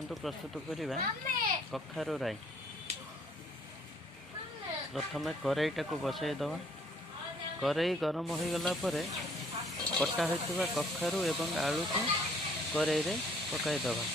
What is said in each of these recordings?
आसतु प्रस्तुत करिबा कखारु राई। प्रथमे करेईटा को बसाई दवा। करेई गरम हो गला परे कटा होइतिबा कखारु एवं आलू को करेई रे पकाई दवा।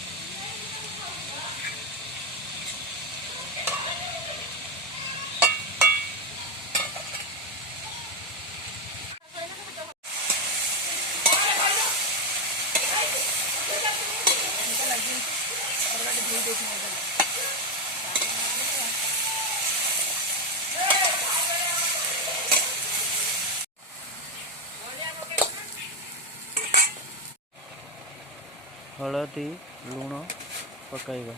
हलदी लुण पकाइबा।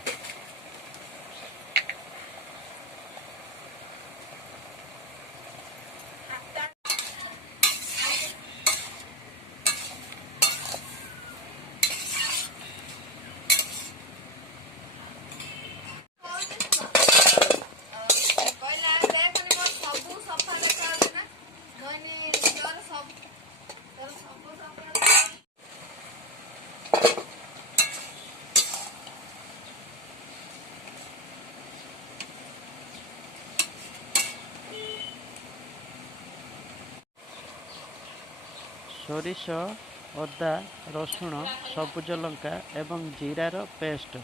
सोरिष अदा रसुण सबुज लंका एवं जीरार पेस्ट।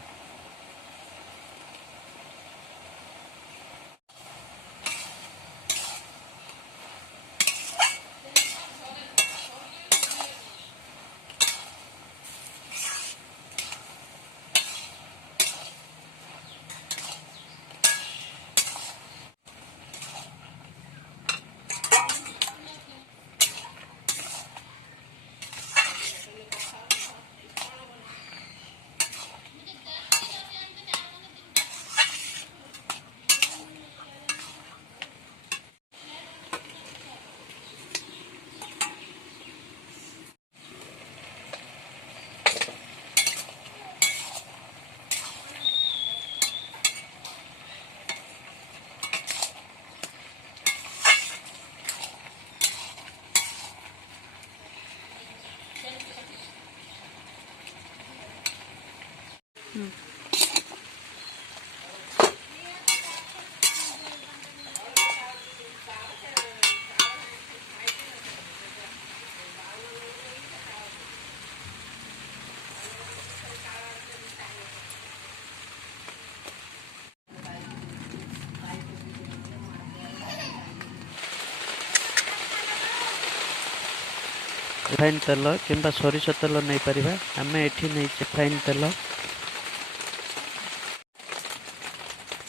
रिफाइन तेल किंबा सोरिष तेल नहीं परिबा। आमे एठी नहीं रिफाइन तेल,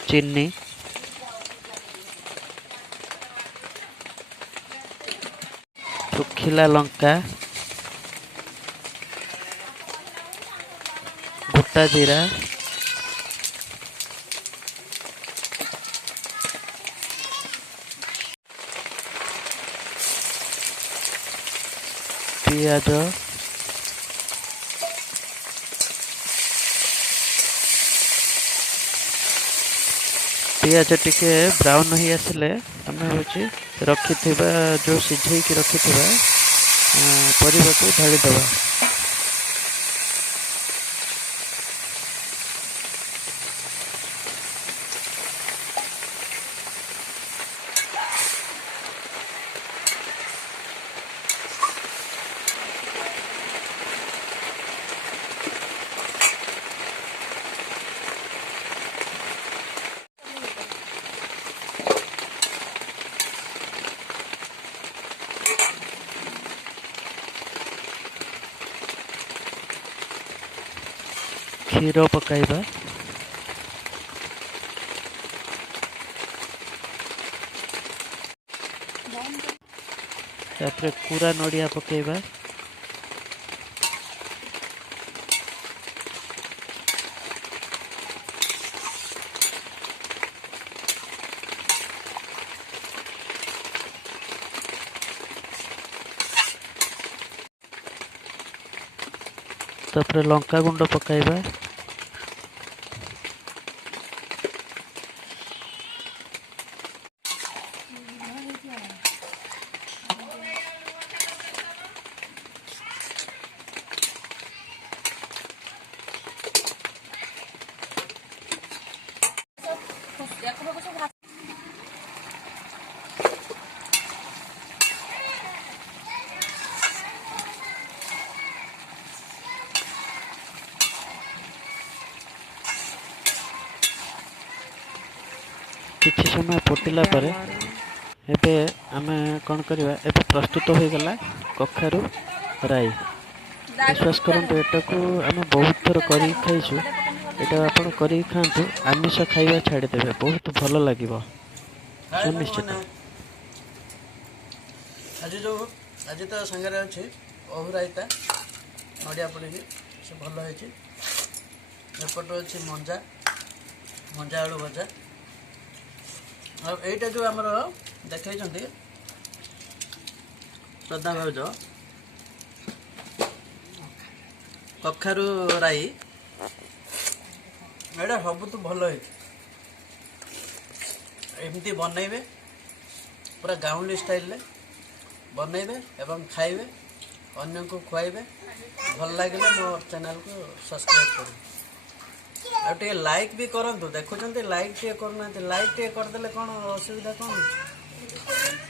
चीनी, सुखिला लंका, गोटा जीरा, पियाज, पियाज टिके ब्राउन हो आसिले आमे होची रखिथिबा जो सिझेई की रखिथिबा परिबा को ढाली दबा। क्षीर पकाइबा। तापरे पूरा नड़िया पकाइबा। तापरे लंका गुंड पकाइबा। କିଛି ସମୟ ଫୁଟିଲା ପରେ ଏବେ ଆମେ କ'ଣ କରିବା, ଏବେ ପ୍ରସ୍ତୁତ ହୋଇଗଲା କଖାରୁ ରାଇ। ବିଶ୍ୱାସ କରନ୍ତୁ ଏଟାକୁ ଆମେ ବହୁତ ଥର କରିକି ଖାଇଛୁ। ଏଇଟା ଆପଣ କରିକି ଖାଆନ୍ତୁ, ଆମିଷ ଖାଇବା ଛାଡ଼ିଦେବେ, ବହୁତ ଭଲ ଲାଗିବ ସୁନିଶ୍ଚିତ। ଆଜି ତ ସାଙ୍ଗରେ ଅଛି ଅହୁ ରାଇତା ନଡ଼ିଆ ପଡ଼ିକି, ସେ ଭଲ ହେଇଛି। ଏପଟେ ଅଛି ମଞ୍ଜା ଆଳୁ ଭଜା। ଆଉ ଏଇଟା ଯେଉଁ ଆମର ଦେଖେଇଛନ୍ତି ଶ୍ରଦ୍ଧା ଭାଉଜ, କଖାରୁ ରାଇ, ଏଇଟା ସବୁଠୁ ଭଲ ହେଇଛି। ଏମିତି ବନେଇବେ, ପୁରା ଗାଉଁଲି ଷ୍ଟାଇଲରେ ବନେଇବେ ଏବଂ ଖାଇବେ, ଅନ୍ୟଙ୍କୁ ଖୁଆଇବେ। ଭଲ ଲାଗିଲେ ମୋ ଚ୍ୟାନେଲକୁ ସବସ୍କ୍ରାଇବ୍ କରିବେ। ଆଉ ଟିକେ ଲାଇକ୍ ବି କରନ୍ତୁ। ଦେଖୁଛନ୍ତି ଲାଇକ୍ ଟିକେ କରୁନାହାନ୍ତି। ଲାଇକ୍ ଟିକେ କରିଦେଲେ କ'ଣ ଅସୁବିଧା କ'ଣ ହେଉଛି?